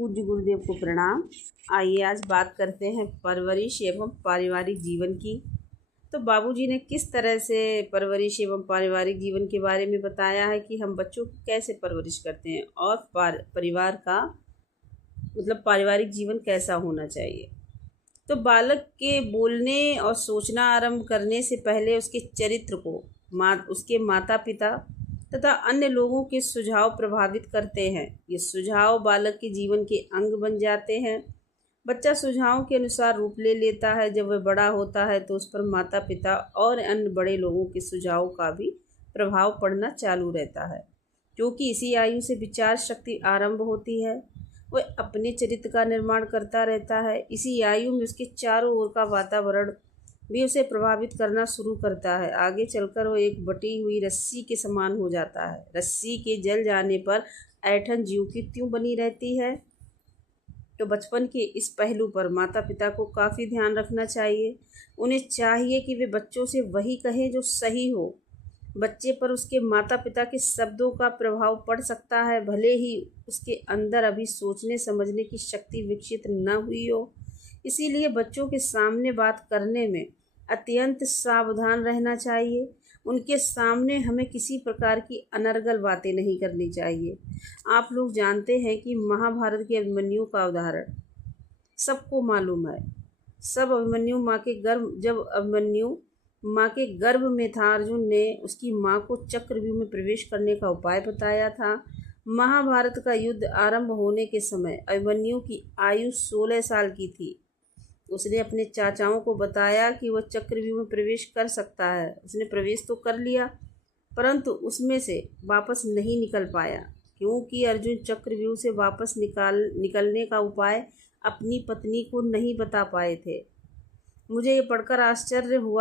पूज्य गुरुदेव को प्रणाम। आइए आज बात करते हैं परवरिश एवं पारिवारिक जीवन की। तो बाबूजी ने किस तरह से परवरिश एवं पारिवारिक जीवन के बारे में बताया है कि हम बच्चों की कैसे परवरिश करते हैं और परिवार का पारिवारिक जीवन कैसा होना चाहिए। तो बालक के बोलने और सोचना आरंभ करने से पहले उसके चरित्र को उसके माता पिता तथा अन्य लोगों के सुझाव प्रभावित करते हैं। ये सुझाव बालक के जीवन के अंग बन जाते हैं। बच्चा सुझावों के अनुसार रूप ले लेता है। जब वह बड़ा होता है तो उस पर माता पिता और अन्य बड़े लोगों के सुझावों का भी प्रभाव पड़ना चालू रहता है, क्योंकि इसी आयु से विचार शक्ति आरंभ होती है। वह अपने चरित्र का निर्माण करता रहता है। इसी आयु में उसके चारों ओर का वातावरण भी उसे प्रभावित करना शुरू करता है। आगे चलकर वो एक बटी हुई रस्सी के समान हो जाता है। रस्सी के जल जाने पर ऐंठन जीव की त्यों बनी रहती है। तो बचपन के इस पहलू पर माता पिता को काफ़ी ध्यान रखना चाहिए। उन्हें चाहिए कि वे बच्चों से वही कहें जो सही हो। बच्चे पर उसके माता पिता के शब्दों का प्रभाव पड़ सकता है, भले ही उसके अंदर अभी सोचने समझने की शक्ति विकसित न हुई हो। इसीलिए बच्चों के सामने बात करने में अत्यंत सावधान रहना चाहिए। उनके सामने हमें किसी प्रकार की अनर्गल बातें नहीं करनी चाहिए। आप लोग जानते हैं कि महाभारत के अभिमन्यु का उदाहरण सबको मालूम है। जब अभिमन्यु माँ के गर्भ में था, अर्जुन ने उसकी माँ को चक्रव्यूह में प्रवेश करने का उपाय बताया था। महाभारत का युद्ध आरंभ होने के समय अभिमन्यु की आयु 16 साल की थी। उसने अपने चाचाओं को बताया कि वह चक्रव्यूह में प्रवेश कर सकता है। उसने प्रवेश तो कर लिया, परंतु उसमें से वापस नहीं निकल पाया, क्योंकि अर्जुन चक्रव्यूह से वापस निकलने का उपाय अपनी पत्नी को नहीं बता पाए थे। मुझे ये पढ़कर आश्चर्य हुआ